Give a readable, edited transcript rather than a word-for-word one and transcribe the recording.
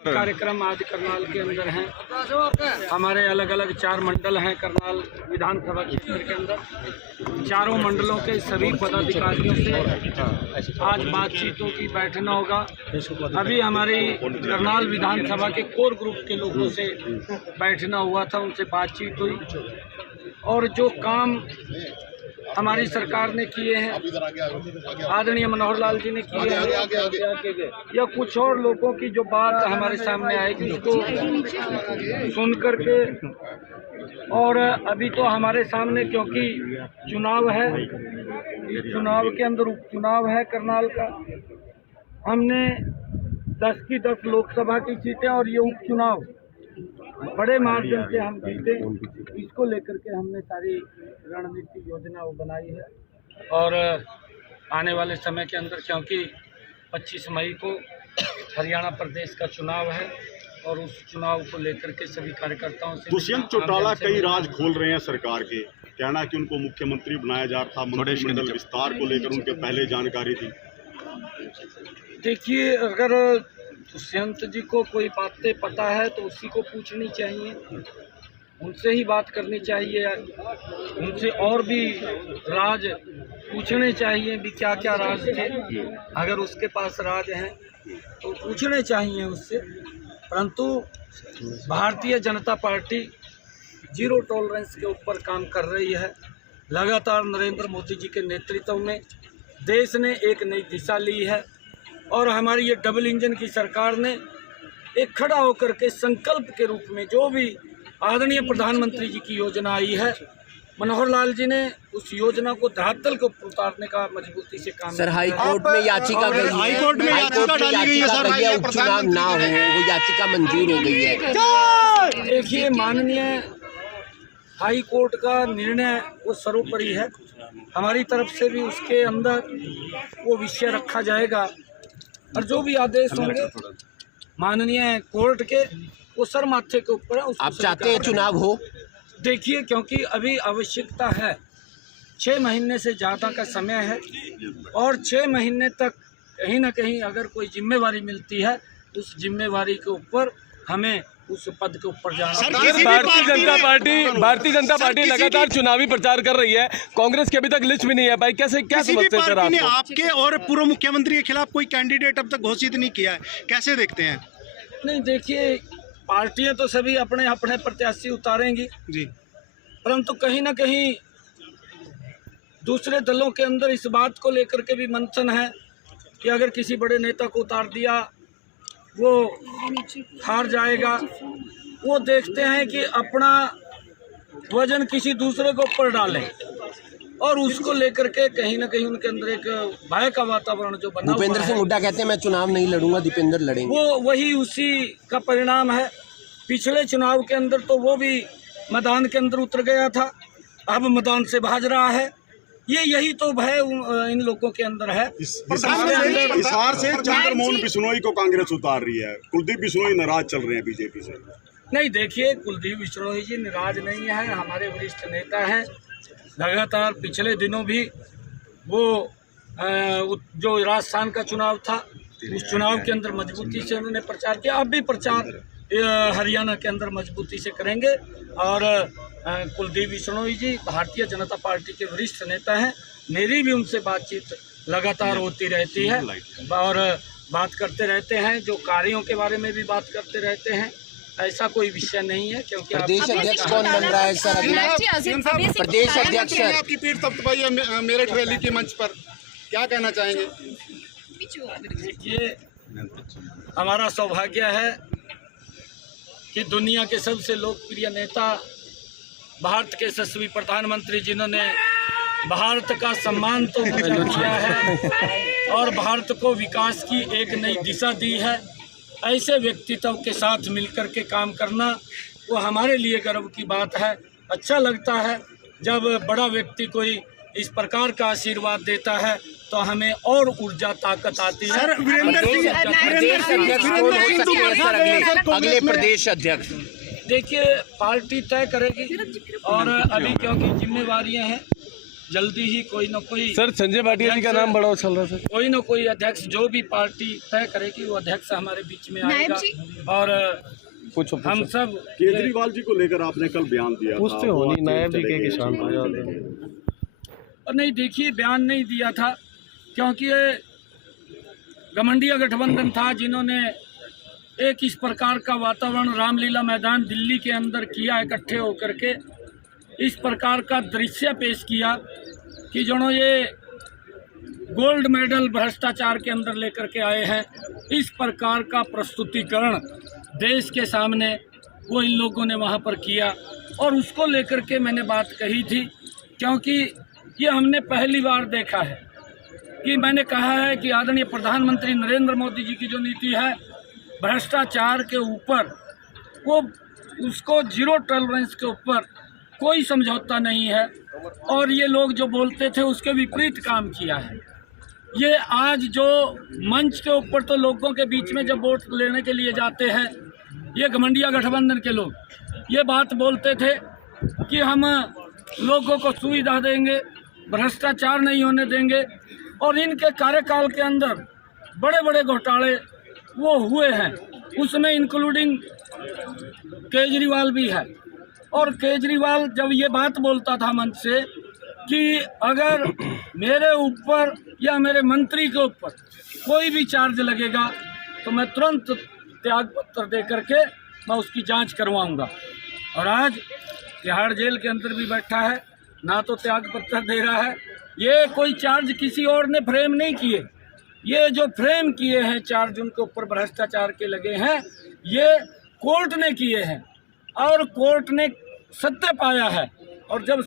कार्यक्रम आज करनाल के अंदर हैं। हमारे अलग अलग 4 मंडल हैं करनाल विधानसभा क्षेत्र के अंदर। चारों मंडलों के सभी पदाधिकारियों से आज बातचीतों की बैठना होगा। अभी हमारी करनाल विधानसभा के कोर ग्रुप के लोगों से बैठना हुआ था, उनसे बातचीत हुई और जो काम हमारी सरकार ने किए हैं, आदरणीय मनोहर लाल जी ने किए हैं, या कुछ और लोगों की जो बात हमारे सामने आएगी उसको सुन करके, और अभी तो हमारे सामने क्योंकि चुनाव है, इस चुनाव के अंदर उपचुनाव है करनाल का, हमने 10 की 10 लोकसभा की सीटें और ये उपचुनाव बड़े मार्जिन से हम जीते, इसको लेकर के हमने सारी रणनीति योजना बनाई है। और आने वाले समय के अंदर क्योंकि 25 मई को हरियाणा प्रदेश का चुनाव है और उस चुनाव को लेकर के सभी कार्यकर्ताओं से दुष्यंत चौटाला कई राज खोल रहे हैं सरकार के, कहना कि उनको मुख्यमंत्री बनाया जा रहा था, मंत्रिमंडल विस्तार को लेकर उनके पहले जानकारी थी। देखिए, अगर दुष्यंत जी को कोई बातें पता है तो उसी को पूछनी चाहिए, उनसे ही बात करनी चाहिए, उनसे और भी राज पूछने चाहिए भी क्या क्या राज थे। अगर उसके पास राज हैं तो पूछने चाहिए उससे। परंतु Bharatiya Janata party zero tolerance के ऊपर काम कर रही है। लगातार नरेंद्र मोदी जी के नेतृत्व में देश ने एक नई दिशा ली है और हमारी ये डबल इंजन की सरकार ने एक खड़ा होकर के संकल्प के रूप में जो भी आदरणीय प्रधानमंत्री जी की योजना आई है, मनोहर लाल जी ने उस योजना को धरातल को उतारने का मजबूती से काम। सर, हाई कोर्ट में याचिका गई है, हाई कोर्ट में याचिका गई है, उपचुनाव ना हो, वो याचिका मंजूर हो गई है। देखिए, माननीय हाई कोर्ट का निर्णय वो सर्वोपरि है, हमारी तरफ से भी उसके अंदर वो विषय रखा जाएगा और जो भी आदेश होंगे माननीय कोर्ट के वो सर माथे के ऊपर है। आप चाहते हैं चुनाव हो? देखिए, क्योंकि अभी आवश्यकता है, 6 महीने से ज़्यादा का समय है और 6 महीने तक कहीं ना कहीं अगर कोई जिम्मेवारी मिलती है तो उस जिम्मेवारी के ऊपर हमें उस पद के ऊपर जाना। भारतीय जनता पार्टी लगातार चुनावी प्रचार कर रही है, कांग्रेस की अभी तक लिस्ट भी नहीं है भाई, कैसे क्या समझते हैं सर आप? आपके और पूर्व मुख्यमंत्री के खिलाफ कोई कैंडिडेट अब तक घोषित नहीं किया है, कैसे देखते हैं? नहीं, देखिए, पार्टियां तो सभी अपने अपने प्रत्याशी उतारेंगी जी, परंतु कहीं ना कहीं दूसरे दलों के अंदर इस बात को लेकर के भी मंथन है कि अगर किसी बड़े नेता को उतार दिया वो हार जाएगा। वो देखते हैं कि अपना वजन किसी दूसरे के ऊपर डालें और उसको लेकर के कहीं ना कहीं उनके अंदर एक भय का वातावरण जो बना। भूपेंद्र सिंह हुड्डा कहते हैं मैं चुनाव नहीं लड़ूंगा, दीपेंद्र लड़ेंगे। वो वही उसी का परिणाम है। पिछले चुनाव के अंदर तो वो भी मैदान के अंदर उतर गया था, अब मैदान से भाग रहा है। यही तो भय इन लोगों के अंदर है। हिसार से चंद्रमोहन बिश्नोई को कांग्रेस उतार रही है, कुलदीप बिश्नोई नाराज चल रहे हैं बीजेपी से। नहीं, देखिए, कुलदीप बिश्नोई जी नाराज नहीं है, हमारे वरिष्ठ नेता हैं। लगातार पिछले दिनों भी वो जो राजस्थान का चुनाव था उस चुनाव के अंदर मजबूती से उन्होंने प्रचार किया, अब भी प्रचार हरियाणा के अंदर मजबूती से करेंगे। और कुलदीप बिश्नोई जी भारतीय जनता पार्टी के वरिष्ठ नेता हैं, मेरी भी उनसे बातचीत लगातार होती रहती है और बात करते रहते हैं, जो कार्यों के बारे में भी बात करते रहते हैं। ऐसा कोई विषय नहीं है। क्योंकि प्रदेश अध्यक्ष कौन बन रहा है सर अगला? प्रदेश अध्यक्ष आपकी पीठ तख्तबाई है मेरठ रैली के मंच पर, क्या कहना चाहेंगे? देखिए, हमारा सौभाग्य है कि दुनिया के सबसे लोकप्रिय नेता, भारत के यशस्वी प्रधानमंत्री, जिन्होंने भारत का सम्मान तो किया है और भारत को विकास की एक नई दिशा दी है, ऐसे व्यक्तित्व के साथ मिलकर के काम करना वो हमारे लिए गर्व की बात है। अच्छा लगता है जब बड़ा व्यक्ति कोई इस प्रकार का आशीर्वाद देता है तो हमें और ऊर्जा ताकत आती है। अगले प्रदेश अध्यक्ष देखिए, पार्टी तय करेगी और अभी क्योंकि जिम्मेवारियां हैं जल्दी ही कोई न कोई सर संजय भाटिया जी का नाम बड़ा उछल रहा है सर। कोई न कोई अध्यक्ष जो भी पार्टी तय करेगी वो अध्यक्ष हमारे बीच में आएगा और पूछो हम सब केजरीवाल जी को लेकर आपने कल बयान दिया था, पूछते वो हो आज नहीं नायब जी चले के गए। किसान और नहीं देखिए बयान नहीं दिया था क्योंकि ये गठबंधन गठबंधन था जिन्होंने एक इस प्रकार का वातावरण रामलीला मैदान दिल्ली के अंदर किया इकट्ठे होकर के इस प्रकार का दृश्य पेश किया कि जो ये गोल्ड मेडल भ्रष्टाचार के अंदर लेकर के आए हैं। इस प्रकार का प्रस्तुतिकरण देश के सामने वो इन लोगों ने वहाँ पर किया और उसको लेकर के मैंने बात कही थी क्योंकि ये हमने पहली बार देखा है कि मैंने कहा है कि आदरणीय प्रधानमंत्री नरेंद्र मोदी जी की जो नीति है भ्रष्टाचार के ऊपर वो उसको जीरो टॉलरेंस के ऊपर कोई समझौता नहीं है और ये लोग जो बोलते थे उसके विपरीत काम किया है। ये आज जो मंच के ऊपर तो लोगों के बीच में जब वोट लेने के लिए जाते हैं ये घमंडिया गठबंधन के लोग ये बात बोलते थे कि हम लोगों को सुविधा देंगे, भ्रष्टाचार नहीं होने देंगे और इनके कार्यकाल के अंदर बड़े बड़े घोटाले वो हुए हैं, उसमें इंक्लूडिंग केजरीवाल भी है। और केजरीवाल जब ये बात बोलता था मंच से कि अगर मेरे ऊपर या मेरे मंत्री के ऊपर कोई भी चार्ज लगेगा तो मैं तुरंत त्याग पत्र दे करके मैं उसकी जांच करवाऊंगा। और आज तिहाड़ जेल के अंदर भी बैठा है, ना तो त्याग पत्र दे रहा है। ये कोई चार्ज किसी और ने फ्रेम नहीं किए, ये जो फ्रेम किए हैं चार्ज उनके ऊपर भ्रष्टाचार के लगे हैं ये कोर्ट ने किए हैं और कोर्ट ने सत्य पाया है। और जब